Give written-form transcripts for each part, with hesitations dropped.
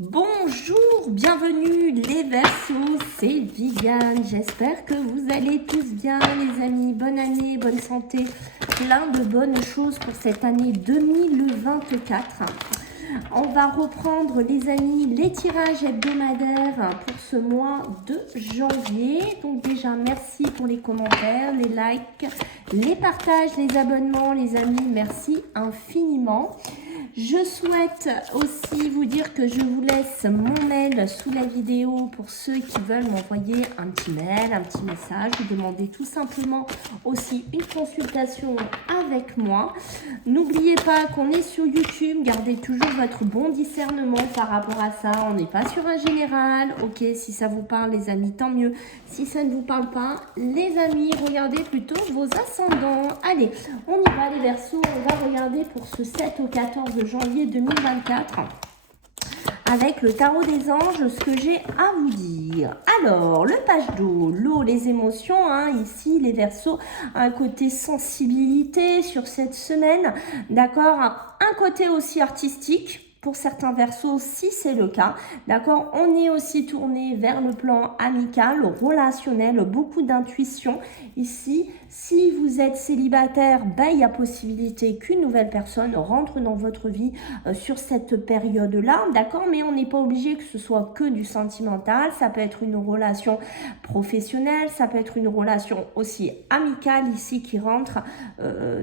Bonjour, bienvenue les Verseaux, c'est Viviane. J'espère que vous allez tous bien les amis. Bonne année, bonne santé, plein de bonnes choses pour cette année 2024. On va reprendre les amis les tirages hebdomadaires pour ce mois de janvier. Donc déjà merci pour les commentaires, les likes, les partages, les abonnements les amis. Merci infiniment. Je souhaite aussi vous dire que je vous laisse mon mail sous la vidéo pour ceux qui veulent m'envoyer un petit mail, un petit message. Vous demandez tout simplement aussi une consultation avec moi. N'oubliez pas qu'on est sur YouTube. Gardez toujours votre bon discernement par rapport à ça. On n'est pas sur un général. Ok, si ça vous parle les amis, tant mieux. Si ça ne vous parle pas, les amis, regardez plutôt vos ascendants. Allez, on y va les Verseaux. On va regarder pour ce 7 au 14 janvier 2024 avec le tarot des anges ce que j'ai à vous dire. Alors, le page d'eau, l'eau, les émotions, hein, ici les Verseaux, un côté sensibilité sur cette semaine, d'accord, un côté aussi artistique. Pour certains Verseaux, si c'est le cas, d'accord, on est aussi tourné vers le plan amical, relationnel, beaucoup d'intuition ici. Si vous êtes célibataire, ben, il y a possibilité qu'une nouvelle personne rentre dans votre vie sur cette période-là, d'accord, mais on n'est pas obligé que ce soit que du sentimental. Ça peut être une relation professionnelle, ça peut être une relation aussi amicale ici qui rentre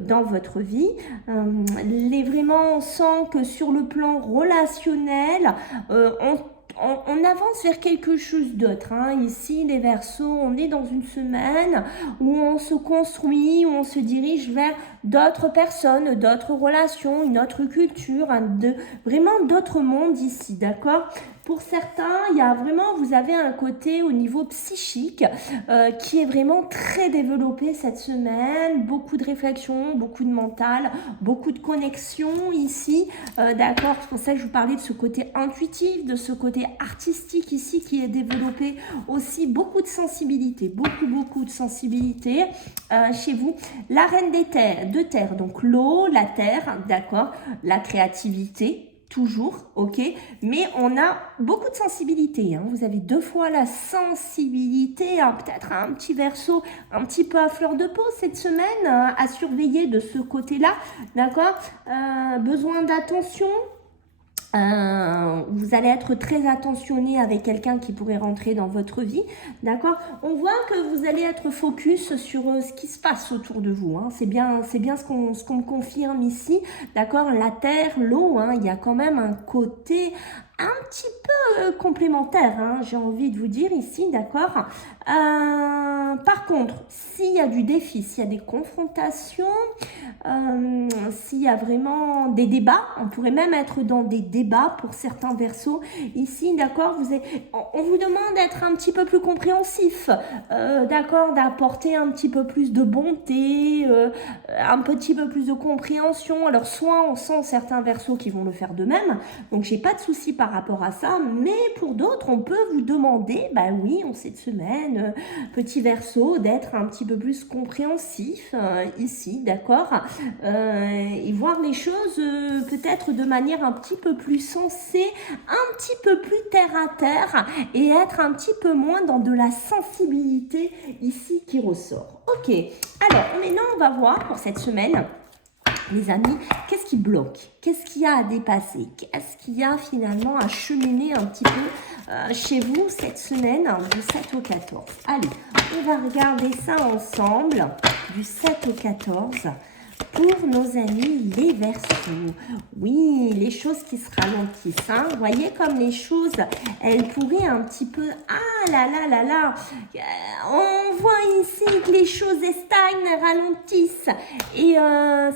dans votre vie. Vraiment, on sent que sur le plan relationnel, on avance vers quelque chose d'autre. Hein. Ici, les Verseaux, on est dans une semaine où on se construit, où on se dirige vers d'autres personnes, d'autres relations, une autre culture, vraiment d'autres mondes ici, d'accord ? Pour certains, il y a vraiment, vous avez un côté au niveau psychique qui est vraiment très développé cette semaine. Beaucoup de réflexion, beaucoup de mental, beaucoup de connexion ici. D'accord, c'est pour ça que je vous parlais de ce côté intuitif, de ce côté artistique ici qui est développé aussi. Beaucoup de sensibilité, beaucoup de sensibilité chez vous. La reine des terres, de terre, donc l'eau, la terre, d'accord, la créativité. Toujours, ok, mais on a beaucoup de sensibilité, hein. Vous avez deux fois la sensibilité, hein, peut-être un petit Verseau, un petit peu à fleur de peau cette semaine, à surveiller de ce côté-là, d'accord, besoin d'attention. Vous allez être très attentionné avec quelqu'un qui pourrait rentrer dans votre vie, d'accord. On voit que vous allez être focus sur ce qui se passe autour de vous, hein. C'est bien ce qu'on me confirme ici, d'accord. La terre, l'eau, hein, il y a quand même un côté un petit peu complémentaire, hein, j'ai envie de vous dire ici, d'accord. Par contre, s'il y a du défi, s'il y a des confrontations, s'il y a vraiment des débats, on pourrait même être dans des débats pour certains Verseaux ici, d'accord. On vous demande d'être un petit peu plus compréhensif, d'accord, d'apporter un petit peu plus de bonté, un petit peu plus de compréhension. Alors soit on sent certains Verseaux qui vont le faire de même, donc j'ai pas de souci par rapport à ça, mais pour d'autres on peut vous demander, bah oui, en cette semaine, petit Verseau, d'être un petit peu plus compréhensif ici, d'accord, et voir les choses peut-être de manière un petit peu plus sensée, un petit peu plus terre à terre, et être un petit peu moins dans de la sensibilité ici qui ressort. Ok, alors maintenant on va voir pour cette semaine, les amis, qu'est-ce qui bloque? Qu'est-ce qu'il y a à dépasser? Qu'est-ce qu'il y a finalement à cheminer un petit peu chez vous cette semaine du 7 au 14? Allez, on va regarder ça ensemble du 7 au 14 pour nos amis les Verseaux. Oui, les choses qui se ralentissent. Hein. Vous voyez comme les choses, elles pourraient un petit peu... Ah là là là là, on voit ici que les choses stagnent, ralentissent. Et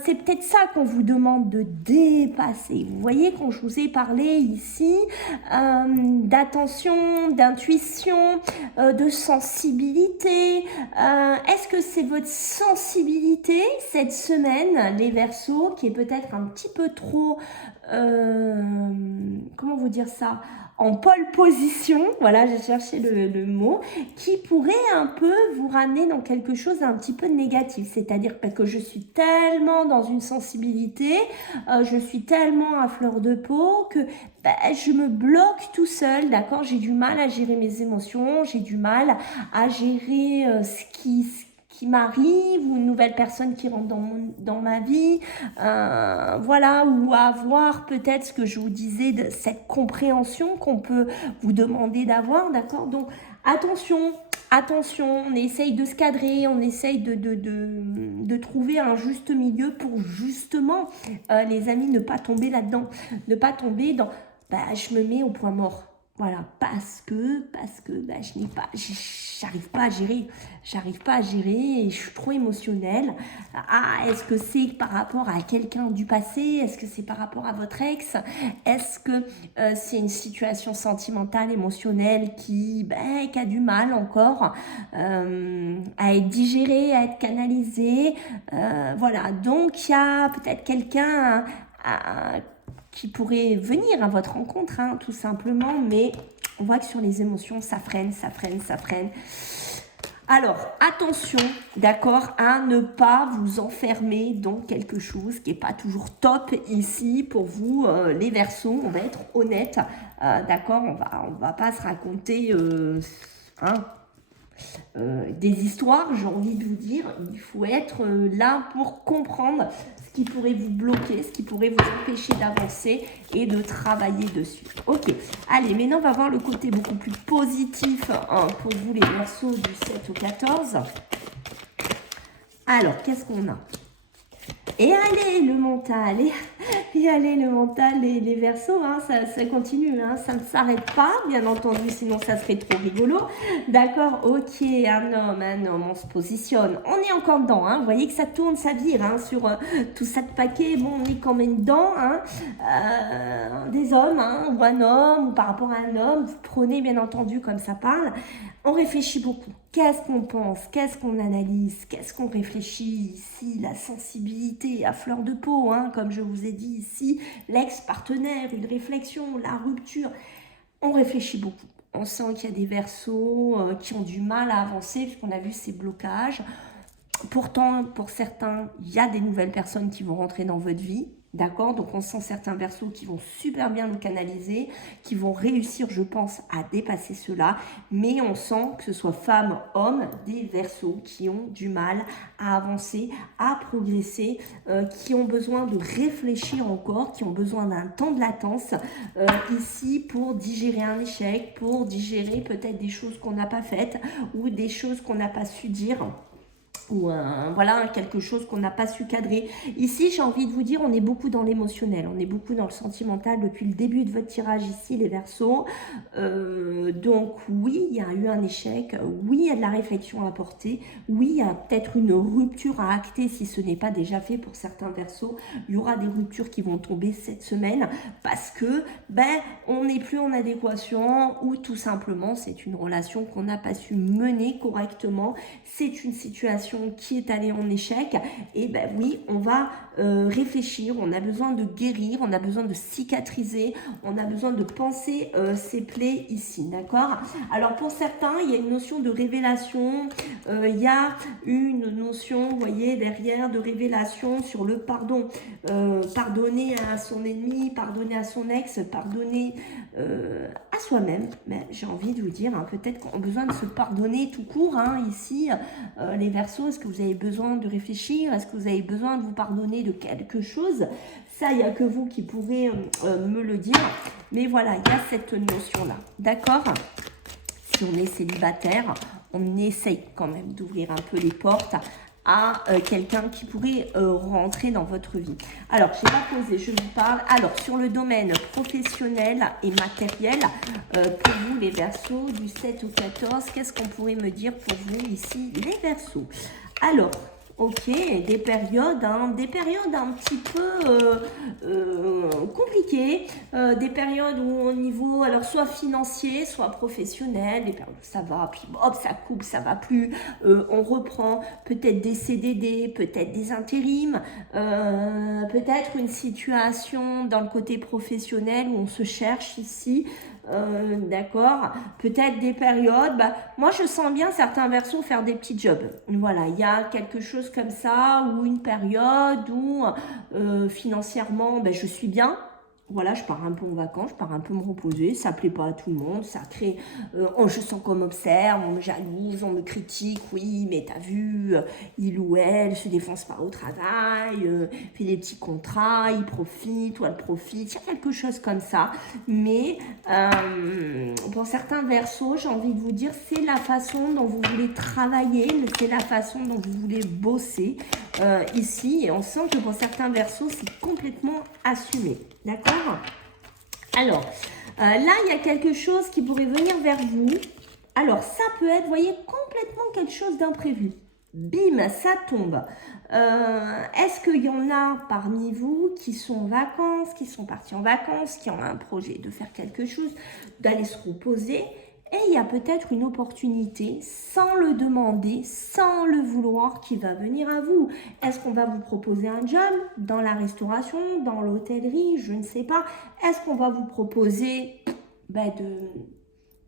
c'est peut-être ça qu'on vous demande de dépasser. Vous voyez quand je vous ai parlé ici d'attention, d'intuition, de sensibilité. Est-ce que c'est votre sensibilité cette semaine, les Verseaux, qui est peut-être un petit peu trop, comment vous vous dire ça, en pole position, voilà, j'ai cherché le mot, qui pourrait un peu vous ramener dans quelque chose d'un petit peu négatif. C'est-à-dire que je suis tellement dans une sensibilité, je suis tellement à fleur de peau que je me bloque tout seul, d'accord? J'ai du mal à gérer mes émotions, j'ai du mal à gérer ce qui m'arrive ou une nouvelle personne qui rentre dans ma vie, voilà, ou avoir peut-être ce que je vous disais, de cette compréhension qu'on peut vous demander d'avoir, d'accord? Donc attention, on essaye de se cadrer, on essaye de trouver un juste milieu pour justement, les amis, ne pas tomber là-dedans, ne pas tomber dans, je me mets au point mort. Voilà, parce que j'arrive pas à gérer et je suis trop émotionnelle. Ah, est-ce que c'est par rapport à quelqu'un du passé? Est-ce que c'est par rapport à votre ex? Est-ce que c'est une situation sentimentale, émotionnelle qui a du mal encore à être digérée, à être canalisée? Voilà, donc il y a peut-être quelqu'un qui pourrait venir à votre rencontre, hein, tout simplement, mais on voit que sur les émotions, ça freine. Alors, attention, d'accord, à ne pas vous enfermer dans quelque chose qui n'est pas toujours top ici pour vous, les Verseaux, on va être honnête, d'accord, on va pas se raconter, des histoires, j'ai envie de vous dire, il faut être là pour comprendre ce qui pourrait vous bloquer, ce qui pourrait vous empêcher d'avancer et de travailler dessus. Ok, allez, maintenant on va voir le côté beaucoup plus positif pour vous les Verseaux du 7 au 14. Alors, qu'est-ce qu'on a? Et allez, le mental, les Verseaux, hein, ça continue, hein, ça ne s'arrête pas, bien entendu, sinon ça serait trop rigolo. D'accord, ok, un homme, on se positionne, on est encore dedans, hein, vous voyez que ça tourne, ça vire, hein, sur tout ça de paquet, bon, on est quand même dedans, hein, des hommes, hein, ou un homme, ou par rapport à un homme, vous prenez bien entendu comme ça parle, on réfléchit beaucoup. Qu'est-ce qu'on pense? Qu'est-ce qu'on analyse? Qu'est-ce qu'on réfléchit ici? La sensibilité à fleur de peau, hein, comme je vous ai dit ici, l'ex-partenaire, une réflexion, la rupture. On réfléchit beaucoup. On sent qu'il y a des Verseaux qui ont du mal à avancer puisqu'on a vu ces blocages. Pourtant, pour certains, il y a des nouvelles personnes qui vont rentrer dans votre vie. D'accord, donc on sent certains Verseaux qui vont super bien le canaliser, qui vont réussir, je pense, à dépasser cela. Mais on sent que ce soit femme, homme, des Verseaux qui ont du mal à avancer, à progresser, qui ont besoin de réfléchir encore, qui ont besoin d'un temps de latence ici pour digérer un échec, pour digérer peut-être des choses qu'on n'a pas faites ou des choses qu'on n'a pas su dire. Ou voilà, quelque chose qu'on n'a pas su cadrer. Ici, j'ai envie de vous dire, on est beaucoup dans l'émotionnel, on est beaucoup dans le sentimental depuis le début de votre tirage ici, les Verseaux. Donc oui, il y a eu un échec, oui, il y a de la réflexion à apporter, oui, il y a peut-être une rupture à acter si ce n'est pas déjà fait pour certains Verseaux. Il y aura des ruptures qui vont tomber cette semaine parce que on n'est plus en adéquation ou tout simplement c'est une relation qu'on n'a pas su mener correctement, c'est une situation qui est allée en échec, et oui, on va réfléchir, on a besoin de guérir, on a besoin de cicatriser, on a besoin de penser ces plaies ici, d'accord? Alors pour certains, il y a une notion de révélation, il y a une notion, vous voyez, derrière de révélation sur le pardon, pardonner à son ennemi, pardonner à son ex, pardonner à soi-même, mais j'ai envie de vous dire, hein, peut-être qu'on a besoin de se pardonner tout court, hein, ici, les Verseaux, est-ce que vous avez besoin de réfléchir? Est-ce que vous avez besoin de vous pardonner de quelque chose? Ça, il n'y a que vous qui pouvez me le dire. Mais voilà, il y a cette notion-là. D'accord? Si on est célibataire, on essaye quand même d'ouvrir un peu les portes à quelqu'un qui pourrait rentrer dans votre vie. Alors, je n'ai pas posé, je vous parle. Alors, sur le domaine professionnel et matériel, pour vous, les Verseaux, du 7 au 14, qu'est-ce qu'on pourrait me dire pour vous ici, les Verseaux? Alors, Ok, des périodes un petit peu compliquées, des périodes où au niveau, alors soit financier, soit professionnel, des périodes où ça va, puis hop, ça coupe, ça va plus, on reprend, peut-être des CDD, peut-être des intérims, peut-être une situation dans le côté professionnel où on se cherche ici, d'accord, peut-être des périodes, moi je sens bien certains versos faire des petits jobs, voilà, il y a quelque chose comme ça, ou une période où financièrement je suis bien, voilà, je pars un peu en vacances, je pars un peu me reposer, ça plaît pas à tout le monde, ça crée, je sens qu'on m'observe, on me jalouse, on me critique, oui, mais t'as vu, il ou elle se défonce pas au travail, fait des petits contrats, il profite ou elle profite, il y a quelque chose comme ça, mais pour certains versos, j'ai envie de vous dire, c'est la façon dont vous voulez travailler, c'est la façon dont vous voulez bosser ici, et on sent que pour certains versos, c'est complètement assumé. D'accord? Alors, là, il y a quelque chose qui pourrait venir vers vous. Alors, ça peut être, vous voyez, complètement quelque chose d'imprévu. Bim, ça tombe. Est-ce qu'il y en a parmi vous qui sont en vacances, qui sont partis en vacances, qui ont un projet de faire quelque chose, d'aller se reposer? Et il y a peut-être une opportunité, sans le demander, sans le vouloir, qui va venir à vous. Est-ce qu'on va vous proposer un job dans la restauration, dans l'hôtellerie, je ne sais pas. Est-ce qu'on va vous proposer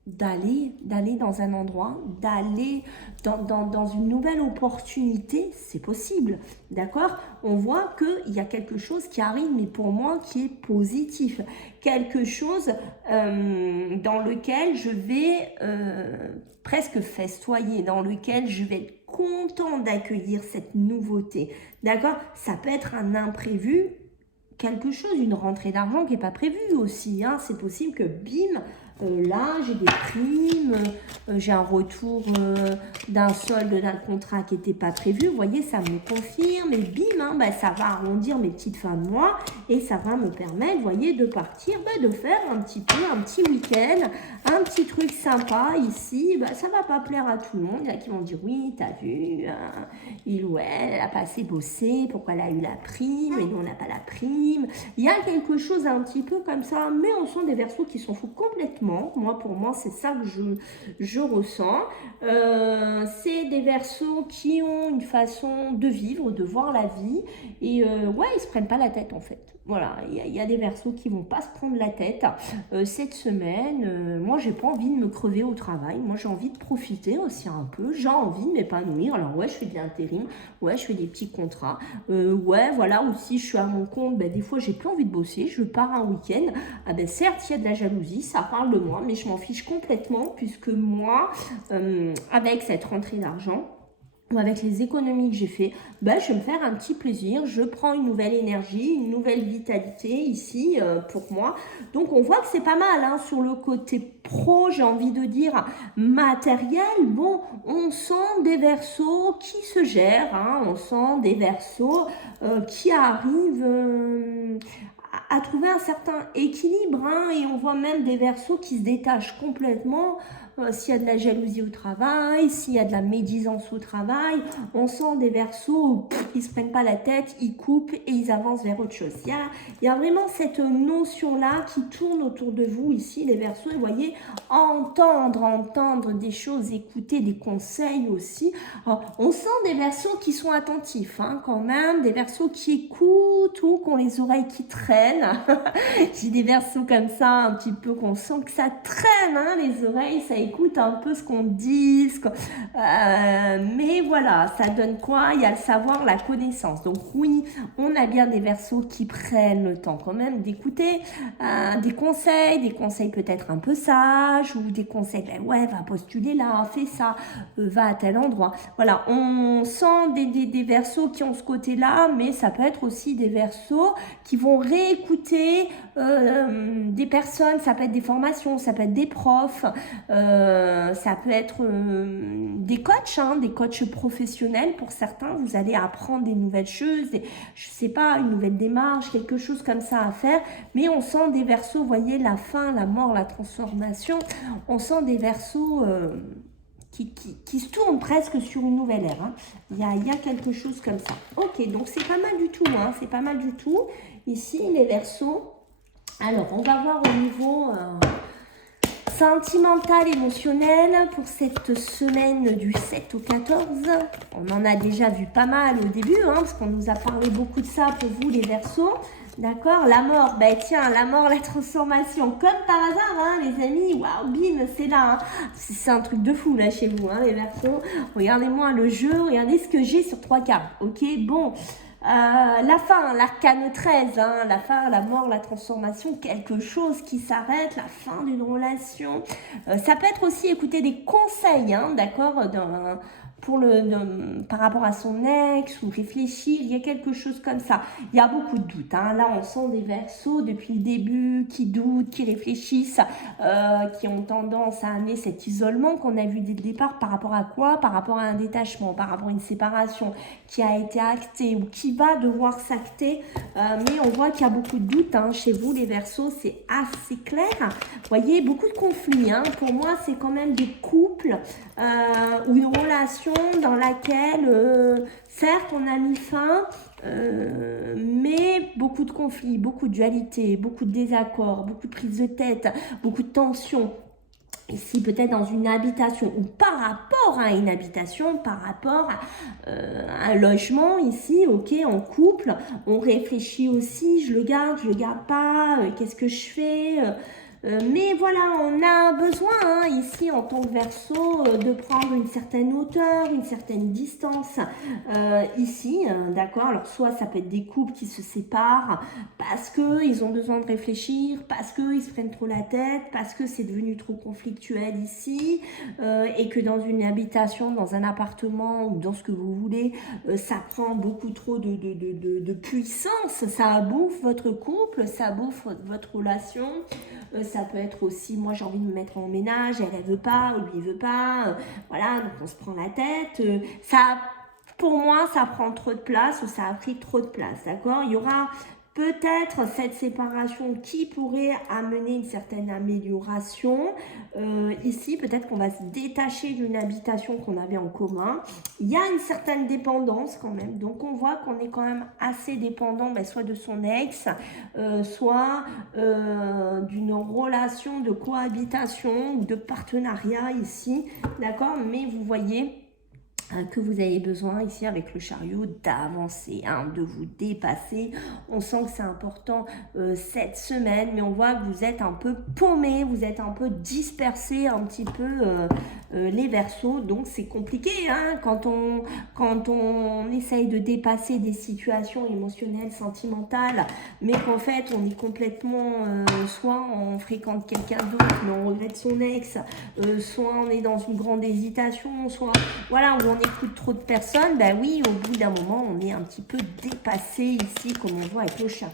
d'aller dans un endroit, d'aller dans une nouvelle opportunité, c'est possible, d'accord? On voit qu'il y a quelque chose qui arrive, mais pour moi, qui est positif. Quelque chose dans lequel je vais presque festoyer, dans lequel je vais être content d'accueillir cette nouveauté, d'accord? Ça peut être un imprévu, quelque chose, une rentrée d'argent qui n'est pas prévue aussi, hein. C'est possible que bim, là j'ai des primes, j'ai un retour d'un solde d'un contrat qui n'était pas prévu, vous voyez, ça me confirme, et bim, hein, ça va arrondir mes petites fins de mois, et ça va me permettre, vous voyez, de partir, de faire un petit week-end, un petit truc sympa ici, ça va pas plaire à tout le monde, il y en a qui vont dire, oui, t'as vu, il ou elle a pas assez bossé, pourquoi elle a eu la prime, et nous on n'a pas la prime. Il y a quelque chose un petit peu comme ça, mais on sent des versos qui s'en foutent complètement. Pour moi, c'est ça que je ressens. C'est des versos qui ont une façon de vivre, de voir la vie, et ouais, ils se prennent pas la tête en fait. Voilà, il y a des versos qui vont pas se prendre la tête cette semaine. Moi, j'ai pas envie de me crever au travail. Moi, j'ai envie de profiter aussi un peu. J'ai envie de m'épanouir. Alors, ouais, je fais de l'intérim. Ouais, je fais des petits contrats. Ouais, voilà, aussi, je suis à mon compte. Des fois, j'ai plus envie de bosser. Je pars un week-end. Certes, il y a de la jalousie. Ça parle de moi, mais je m'en fiche complètement puisque moi, avec cette rentrée d'argent, ou avec les économies que j'ai fait, je vais me faire un petit plaisir, je prends une nouvelle énergie, une nouvelle vitalité ici pour moi. Donc on voit que c'est pas mal hein, sur le côté pro, j'ai envie de dire matériel. Bon, on sent des versos qui se gèrent, hein, on sent des versos qui arrivent à trouver un certain équilibre hein, et on voit même des versos qui se détachent complètement. S'il y a de la jalousie au travail, s'il y a de la médisance au travail, on sent des versos où ils se prennent pas la tête, ils coupent et ils avancent vers autre chose. Il y a vraiment cette notion-là qui tourne autour de vous ici, les versos. Et vous voyez, entendre des choses, écouter des conseils aussi. Alors, on sent des versos qui sont attentifs hein, quand même, des versos qui écoutent ou qui ont les oreilles qui traînent. J'ai des versos comme ça, un petit peu qu'on sent que ça traîne, hein, les oreilles, ça écoute un peu ce qu'on dit, mais voilà, ça donne quoi? Il y a le savoir, la connaissance. Donc oui, on a bien des versos qui prennent le temps quand même d'écouter des conseils peut-être un peu sages, ou des conseils, ouais, va postuler là, fais ça, va à tel endroit. Voilà, on sent des versos qui ont ce côté-là, mais ça peut être aussi des versos qui vont réécouter des personnes, ça peut être des formations, ça peut être des profs, ça peut être des coachs, hein, des coachs professionnels pour certains. Vous allez apprendre des nouvelles choses, je sais pas, une nouvelle démarche, quelque chose comme ça à faire. Mais on sent des versos, vous voyez, la fin, la mort, la transformation. On sent des versos qui se tourne presque sur une nouvelle ère. Hein. Il y a quelque chose comme ça. Ok, donc c'est pas mal du tout. Hein, c'est pas mal du tout. Ici, les Verseaux. Alors, on va voir au niveau sentimental, émotionnel pour cette semaine du 7 au 14. On en a déjà vu pas mal au début, hein, parce qu'on nous a parlé beaucoup de ça pour vous, les Verseaux. D'accord, la mort, ben tiens, la mort, la transformation, comme par hasard, hein, les amis, waouh, bim, c'est là, hein. C'est un truc de fou là chez vous, hein, les Verseaux. Regardez-moi le jeu, regardez ce que j'ai sur 3 cartes, ok, bon. La fin, l'arcane 13, hein, la fin, la mort, la transformation, quelque chose qui s'arrête, la fin d'une relation. Ça peut être aussi écouter des conseils, hein, d'accord, par rapport à son ex ou réfléchir, il y a quelque chose comme ça. Il y a beaucoup de doutes. Hein. Là, on sent des Verseaux depuis le début qui doutent, qui réfléchissent, qui ont tendance à amener cet isolement qu'on a vu dès le départ. Par rapport à quoi? Par rapport à un détachement, par rapport à une séparation qui a été actée ou qui va devoir s'acter. Mais on voit qu'il y a beaucoup de doutes hein, chez vous, les Verseaux. C'est assez clair. Vous voyez, beaucoup de conflits. Hein. Pour moi, c'est quand même des couples ou une relation dans laquelle, certes, on a mis fin, mais beaucoup de conflits, beaucoup de dualité, beaucoup de désaccords, beaucoup de prises de tête, beaucoup de tensions. Ici, peut-être dans une habitation ou par rapport à une habitation, par rapport à un logement ici, ok, en couple, on réfléchit aussi, je le garde pas, qu'est-ce que je fais mais voilà, on a besoin hein, ici en tant que Verseau de prendre une certaine hauteur, une certaine distance ici, d'accord. Alors soit ça peut être des couples qui se séparent parce qu'ils ont besoin de réfléchir, parce qu'ils se prennent trop la tête, parce que c'est devenu trop conflictuel ici et que dans une habitation, dans un appartement ou dans ce que vous voulez, ça prend beaucoup trop de puissance, ça bouffe votre couple, ça bouffe votre relation. Ça peut être aussi, moi j'ai envie de me mettre en ménage, elle veut pas, ou lui veut pas, voilà, donc on se prend la tête. Ça, pour moi, ça prend trop de place ou ça a pris trop de place, d'accord. Il y aura peut-être cette séparation qui pourrait amener une certaine amélioration. Ici, peut-être qu'on va se détacher d'une habitation qu'on avait en commun. Il y a une certaine dépendance quand même. Donc, on voit qu'on est quand même assez dépendant, soit de son ex, soit d'une relation de cohabitation ou de partenariat ici. D'accord? Mais vous voyez que vous avez besoin ici avec le chariot d'avancer, hein, de vous dépasser. On sent que c'est important cette semaine, mais on voit que vous êtes un peu paumé, vous êtes un peu dispersé, un petit peu les Verseaux, donc c'est compliqué hein, quand on essaye de dépasser des situations émotionnelles, sentimentales, mais qu'en fait on est complètement, soit on fréquente quelqu'un d'autre, mais on regrette son ex, soit on est dans une grande hésitation, soit voilà, où on écoute trop de personnes, ben oui, au bout d'un moment, on est un petit peu dépassé ici, comme on voit avec le chariot.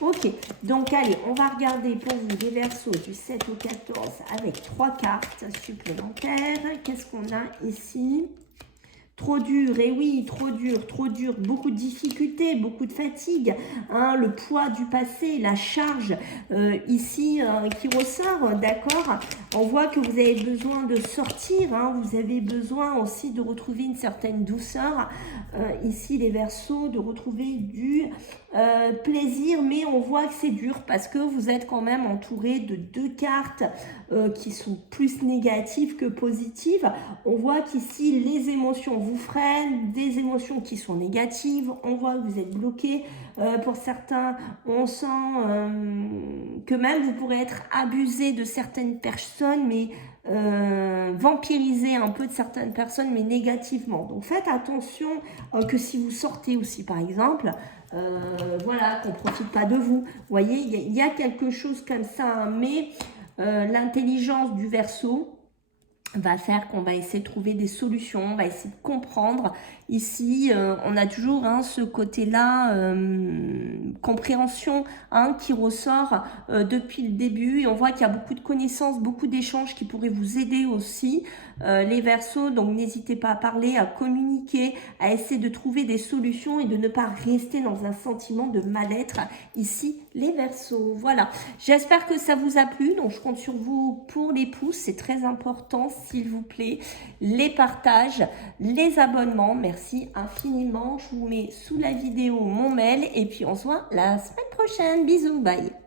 Ok, donc allez, on va regarder pour vous les Verseaux du 7 au 14 avec 3 cartes supplémentaires. Qu'est-ce qu'on a ici? Trop dur, et oui, trop dur, beaucoup de difficultés, beaucoup de fatigue, hein, le poids du passé, la charge ici qui ressort, d'accord. On voit que vous avez besoin de sortir, hein, vous avez besoin aussi de retrouver une certaine douceur, ici les Verseaux, de retrouver du plaisir, mais on voit que c'est dur parce que vous êtes quand même entouré de 2 cartes qui sont plus négatives que positives. On voit qu'ici les émotions vous freinent, des émotions qui sont négatives, on voit que vous êtes bloqué. Pour certains, on sent que même vous pourrez être abusé de certaines personnes, mais vampiriser un peu de certaines personnes, mais négativement. Donc faites attention que si vous sortez aussi, par exemple, voilà, qu'on ne profite pas de vous. Vous voyez, il y a quelque chose comme ça, hein, mais l'intelligence du Verseau va faire qu'on va essayer de trouver des solutions, on va essayer de comprendre. Ici, on a toujours hein, ce côté-là, compréhension hein, qui ressort depuis le début. Et on voit qu'il y a beaucoup de connaissances, beaucoup d'échanges qui pourraient vous aider aussi, les Verseaux. Donc, n'hésitez pas à parler, à communiquer, à essayer de trouver des solutions et de ne pas rester dans un sentiment de mal-être. Ici, les Verseaux. Voilà. J'espère que ça vous a plu. Donc, je compte sur vous pour les pouces. C'est très important. s'il vous plaît, les partages, les abonnements. Merci infiniment. Je vous mets sous la vidéo mon mail et puis on se voit la semaine prochaine. Bisous, bye.